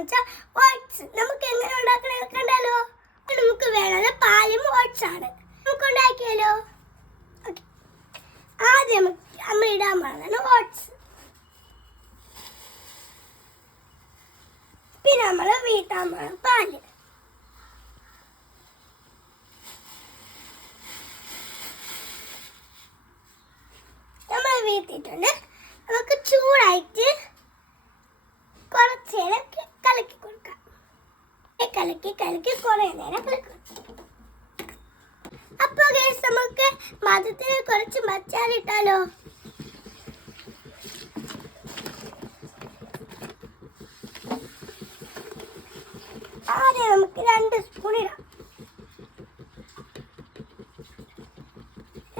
വെച്ചാൽ ഓട്സ്. നമുക്ക് എങ്ങനെ ഉണ്ടാക്കണേ കണ്ടാലോ? നമുക്ക് വേണ്ടത് പാലും ഓട്സ് ആണ്. നമുക്ക് ഉണ്ടാക്കിയാലോ? ആദ്യം നമ്മൾ ഇടാൻ പോകുന്നതാണ് ഓട്സ്. പിന്നെ നമ്മൾ വീട്ടാൻ പോകുന്ന പാല്. നമ്മൾ വീട്ടിട്ടുണ്ട്. നമുക്ക് ചൂടായിട്ട് കുറച്ച് നേരം കലക്കി കൊടുക്കാം. കലക്കി കുറേ നേരം കലക്കി. അപ്പോൾ ഗൈസ് നമുക്ക് മധുരത്തിന് കുറച്ച് മച്ചാൽ ഇട്ടാലോ? ആദ്യം നമുക്ക് 2 സ്പൂൺ ഇടാം.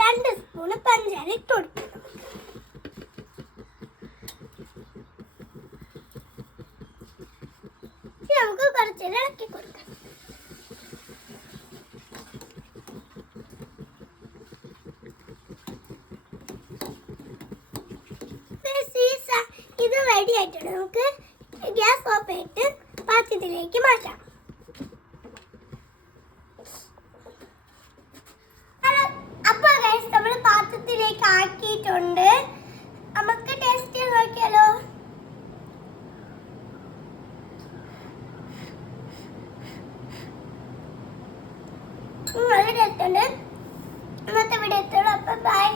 2 സ്പൂൺ പഞ്ചാര ഇട്ട് കൊടുക്കാം. നമുക്ക് കുറച്ച് ഇളക്കി കൊടുക്കാം. ഇത് റെഡി ആയിട്ടുണ്ട്. നമുക്ക് ഗ്യാസ് ഓഫ് ചെയ്തിട്ട് പാത്രത്തിലേക്ക് മാറ്റാം. അപ്പോൾ ഗൈസ് നമ്മൾ പാത്രത്തിലേക്ക് ആക്കിയിട്ടുണ്ട്. നമുക്ക് ടേസ്റ്റ് ചെയ്ത് നോക്കിയാലോ? നല്ല ടേസ്റ്റ് ഉണ്ട്. ഇന്നത്തെ വീഡിയോ എത്തുള്ളൂ. അപ്പോൾ ബൈ.